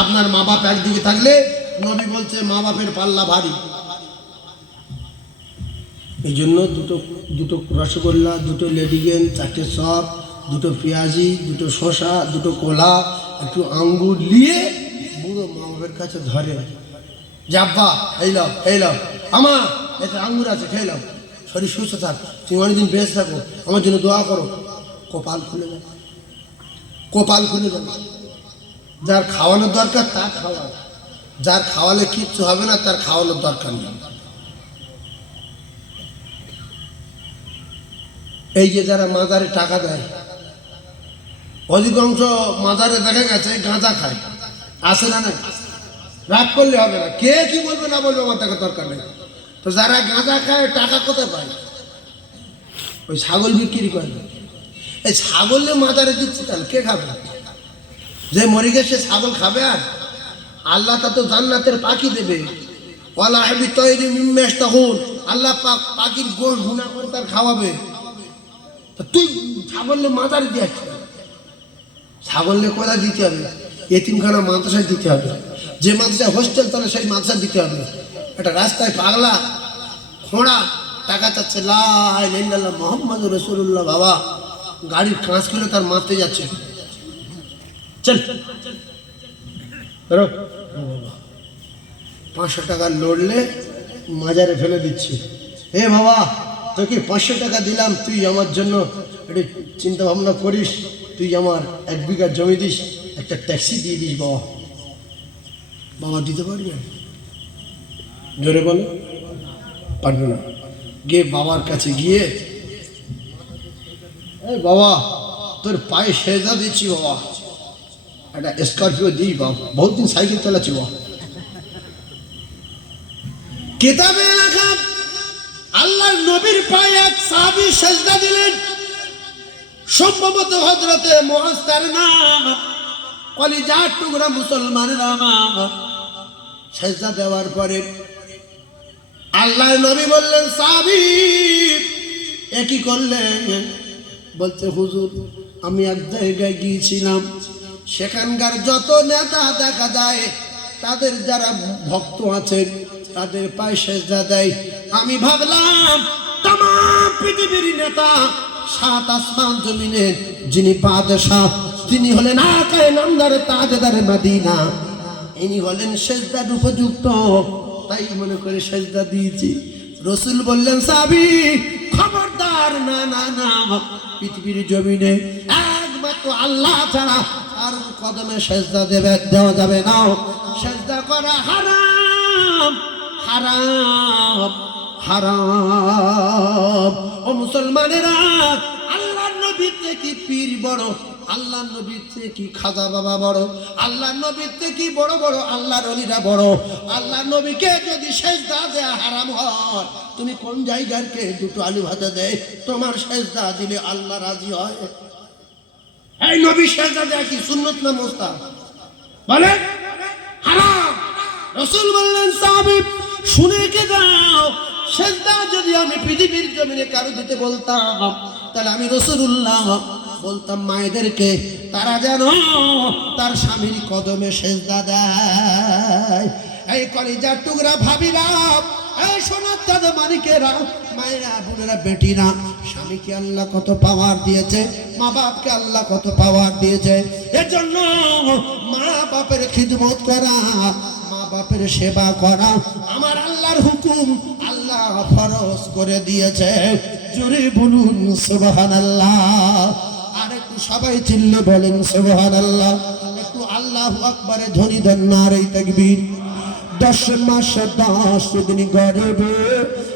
আপনার মা বাপ একদিকে থাকলে নবী বলছে মা বাপের পাল্লা ভারী। এই জন্য দুটো দুটো রসগোল্লা, দুটো লেডিগেন চারটে সব, দুটো পেঁয়াজি, দুটো শসা, দুটো কোলা, একটু আঙ্গুর নিয়ে বুড়ো মা বাপের কাছে ধরে। যাব্বা এই লাও এই লাও আমা, এতে আঙ্গুর আছে, খেয়ে লাও শরীর সুস্থ থাক, তুমি অনেকদিন বেঁচে থাকো, আমার জন্য দোয়া করো। কপাল খুলে যাবে। কপাল খুলে যাবে। যার খাওয়ানোর দরকার, তার খাওয়া। যার খাওয়ালে কিচ্ছু হবে না, তার খাওয়ানোর দরকার নেই। এই যে যারা মাজারে টাকা দেয়, অধিকাংশ মাজারে দেখা গেছে গাঁজা খায়। আসে না রাগ করলে হবে না। কে কি বলবে না বলবে আমার টাকা দরকার নেই। তো যারা গাঁজা খায়, টাকা কোথায় পায়? ওই ছাগল বিক্রি করে। এই ছাগল মাজারে দিচ্ছে তাহলে কে খাবে? যে মরে গেছে ছাগল খাবে আর? আল্লাহ তা তো জান্নাতের পাখি দেবে। ওয়ালা হাবি তৈরি মিম্মেশ তখন আল্লাহ পাক পাখির গোশ ভুনা করে তার খাওয়াবে। তুই ছাগলে মাজারে দিয়ে আসছিস ছাগলে কোথায় দিতে হবে? এতিমখানা মাদ্রাসায় দিতে হবে। যে মাদ্রাসায় হোস্টেল তাহলে সেই মাদ্রাসায় দিতে হবে। একটা রাস্তায় পাগলা, খোঁড়া টাকা চাচ্ছে লাই মোহাম্মদ রসুল্লাহ বাবা। গাড়ির কাঁচ খুলে তার মারতে যাচ্ছে। চল। পাঁচশো টাকা লড়লে মাজারে ফেলে দিচ্ছি। হে বাবা তোকে পাঁচশো টাকা দিলাম তুই আমার জন্য একটু চিন্তা ভাবনা করিস তুই আমার এক বিঘা জমি দিস একটা ট্যাক্সি দিয়ে দিস বাবা। বাবা দিতে পারবে? জোরে বলো। পারবে না। গিয়ে বাবার কাছে গিয়ে বাবা তোর পায়ে সেজা দিচ্ছি বাবা। একটা স্করপিও দিই বাবা বহুত দিন সাইকেল চালাচ্ছি বাবা কেতাবে লেখা আল্লাহ নবীর পায়ে এক সাহাবি সেজদা দিলেন। সম্ভবত হজরতে মহাস্তার নাম কলিজার টুকরা মুসলমানের নাম সেজদা দেওয়ার পরে আল্লাহ নবী বললেন, সাহাবি একই করলেন? বলছে, হুজুর, আমি এক জায়গায় গিয়েছিলাম। সেখানকার যত নেতা দেখা যায়, তাদের যারা ভক্ত আছেন তাদের পায়ে সেজদা দেয়। আমি ভাবলাম তাম পৃথিবীর নেতা সাত আসমান জমিনের যিনি বাদশাহ তিনি হলেন আকায় নামদার তাজদার মাদিনা। ইনি হলেন সেজদার উপযুক্ত। তাই মনে করে সেজদা দিয়েছি। রসুল বললেন, সাবি, খবরদার, না না না, পৃথিবীর জমিনে একমাত্র আল্লাহ ছাড়া আর কদমে সেজদা দেবে, দেওয়া যাবে না। সেজদা করা হারাম হারাম হারাম। ও মুসলমানেরা, আল্লাহর নবীর থেকে পীর বড় আল্লাহ নবীর থেকে খাজা বাবা বড় আল্লাহ নবীর থেকে বড় বড় আল্লাহর অলিরা বড়। আল্লাহ নবীকে যদি সেজদা দেয়া হারাম হয়, তুমি কোন জায়গার কে দুটো আলু ভাজা দেয়? তোমার সেজদা দিলে আল্লাহ রাজি হয়। এই নবী সেজদা দেয়া কি সুন্নত না মোস্তা বলে, হারাম। রসুল বললেন, সাহাবি, শুনে কে যাও সেজদা যদি আমি পৃথিবীর জমিনে কারও দিতে বলতাম, তাহলে আমি রসুল্লাহ বলতাম, মায়েদেরকে তারা যেন তার স্বামীর কদমে সেজদা দেয়। এই কলিজার টুকরা ভাবিলাম এই স্বামীকে আল্লাহ কত পাওয়ার দিয়েছে মা বাপকে আল্লাহ কত পাওয়ার দিয়েছে। এজন্য মা বাপের মা বাপের সেবা করা আমার আল্লাহর হুকুম আল্লাহ ফরজ করে দিয়েছে। জোরে বলুন সুবহান আল্লাহ আর একটু সবাই চিল্লে বলেন সুবহান আল্লাহ একটু আল্লাহ আকবরে ধ্বনি দেন নারে তাকবীর। দশ মাস দশ দিন গর্বে